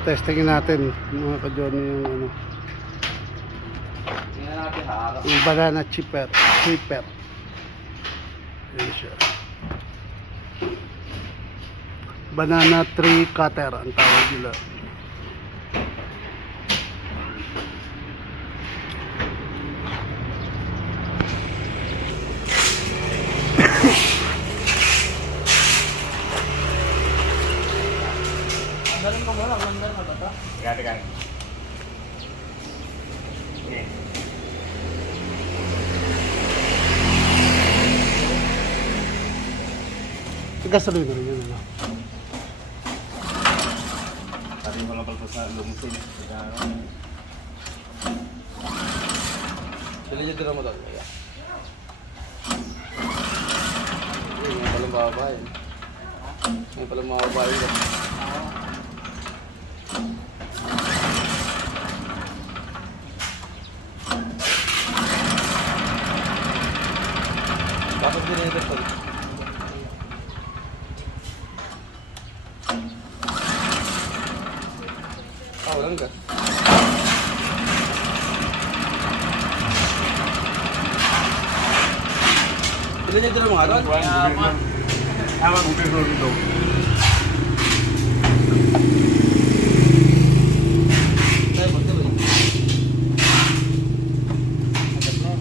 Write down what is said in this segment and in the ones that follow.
testingin natin mga ka-Johnny yung ano, yung banana chipper, chipper. Ayan siya. Banana tree cutter ang tawag nila. Ganun ka muna, mandar na ba ito? Teka, teka. Okay. Gasolina rin yun, ano? Sabi mo lang pala sa lumusin. Teka, Sila dyan dira mo doon. Kaya. Ngayon palang gas. Ilan yung dala mo nga doon? Tama, bukid mo rin daw. Tayo, magtuloy. Agad na.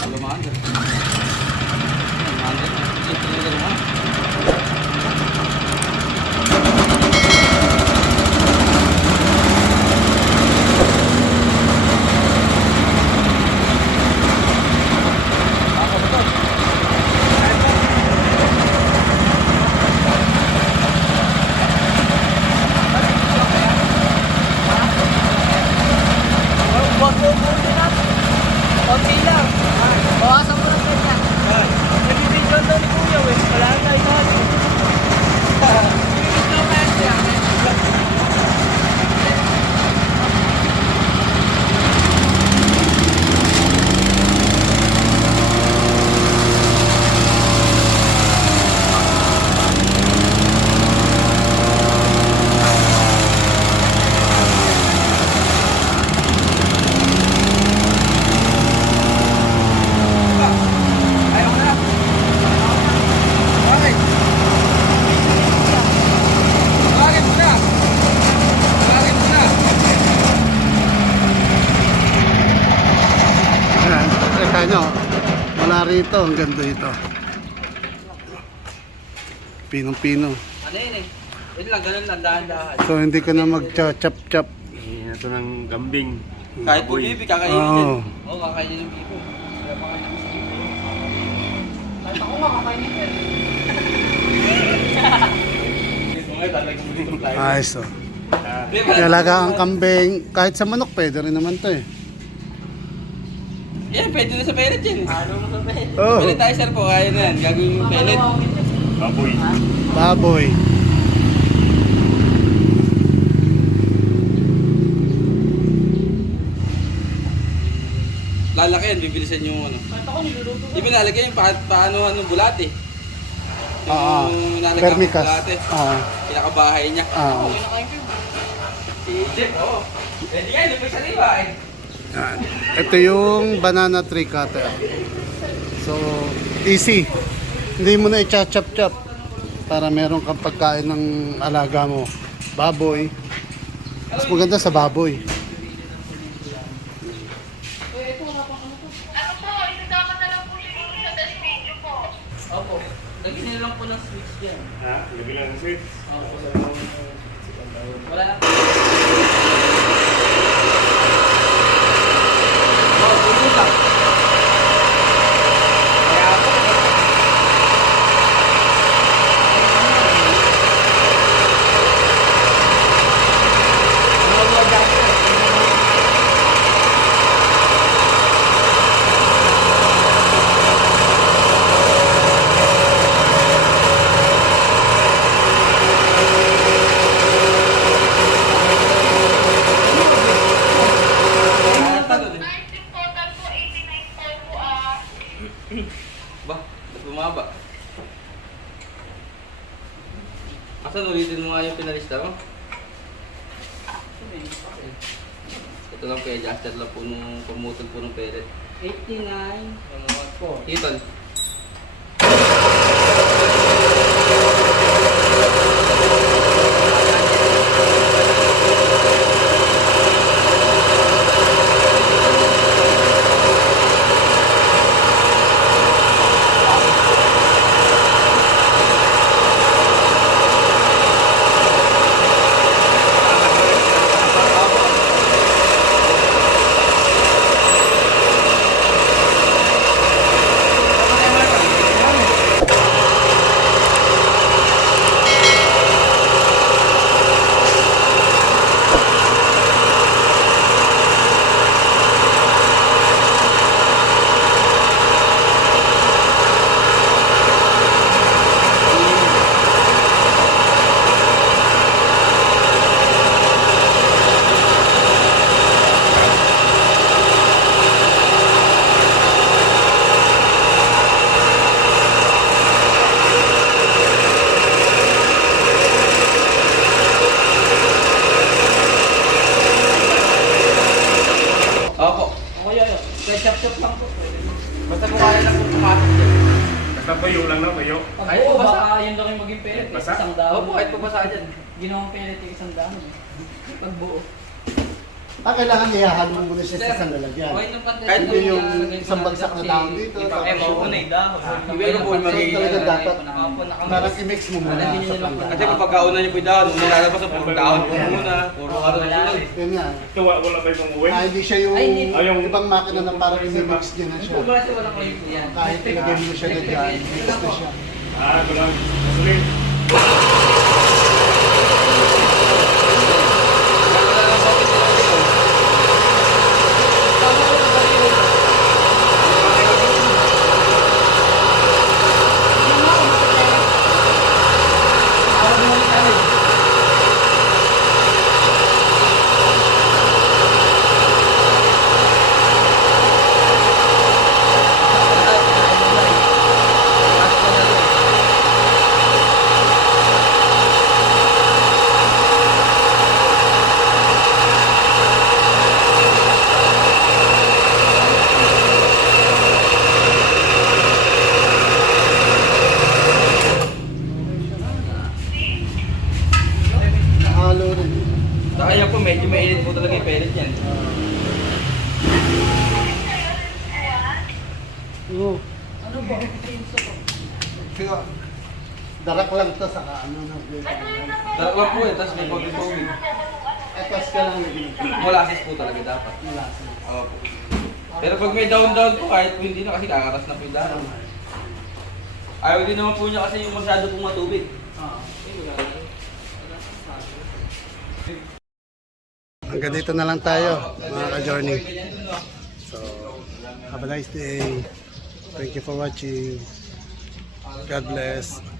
Ah, lumaan ka. Lumaan ka. Sige, sige ka naman. Ako ba to? Konti lang. Bawasan mo lang ganyan. Nagbibidyo daw ni Kuya, eh. Wala na tayo sabi. Nagbibidyo ka yan siya. Ayaw mo na. Bakit? Bakit mo na? Bakit mo na? Ayan, teka nyo, wala rito, ang ganda ito. Pinong-pino. Ano yun eh? Yun lang, ganun lang, dahan-dahan. So hindi ka na mag-chop-chop. Eh, Ito ng gambing. Kahit po bibi, kakainin din. Oo, kakainin ng bibi. Kaya makainin ng bibi. Kahit ako nga, kakainin ko eh. Ayos oh. Ah, Di ba? Talaga ang kambing, kahit sa manok, pwede rin naman to eh. Yeah, pwede na sa pellet yan. Ano mo? Oh, Pellet tayo sir po, kaya na yan. Gagawin yung pellet. baboy. baboy. Lalaki yan, bibilisan yung ano. Ako niluluto. Di ba nalagay yung pa paano ng bulate? Ah, Yung nalagay ng bulate. Ah, Pinakabahay niya. ah. Okay na kayo kayo. Si Jeff, oo. Pwede nga, hindi pa sa liba eh. Yan. Ito yung banana tree cutter. So, easy. Hindi mo na i-chop-chop para meron kang pagkain ng alaga mo. Baboy. Mas maganda sa baboy. Opo. Lagyan lang po ng switch dyan. Ha? Gabi lang ang sweet. Opo. Wala na. Yung pinalista mo? Ito lang kay adjuster lang po nung pumutol po ng pellet. 89. Ano Hiton. Opo. Ako Kaya chop-chop lang po. Basta kung kaya lang po pumasok dyan. Basta tuyo lang na, tuyo. Pag Kahit buo, po basa. baka yun lang yung maging pellet. eh. Basa? Isang daan. Opo, kahit pabasa dyan. Ginawang pellet yung isang daan. eh. Pag buo. Ah, kailangan ihahalo mo muna siya sa isang lalagyan. Kahit Hindi yung isang bagsak na dahon dito. tapos Eh, yung- mauna yung dahon. Iba yung po yung magiging... Talaga dapat parang i-mix mo muna sa tanggal. Kasi kung pagkauna niyo po yung dahon, muna lalabas ang puro dahon po muna. Puro ano po lang. Yun nga. Ito, wa- wala pa itong uwi. Ah, hindi siya yung, Ay, hindi. Ah, yung- ibang makina na parang i-mix din na siya. Kung kasi walang oil po yan. Kahit ilagay mo siya na dyan, mix na siya. Ah, ito lang. Gasolin. Halo rin. Saka yan po, medyo mainit po talaga yung pellet yan. Oo. Ano ba? Kaya, darak lang to sa ano na. Dalawa po eh, tapos may konting tubig. Etas ka lang yung ginagawa. Molasses po talaga dapat. Siya. Opo. Pero pag may down-down po, kahit po hindi na kasi kakatas na po yung dahon. Ayaw din naman po niya kasi yung masyado pong matubig. Hanggang dito na lang tayo, mga ka-journey. So, have a nice day. Thank you for watching. God bless.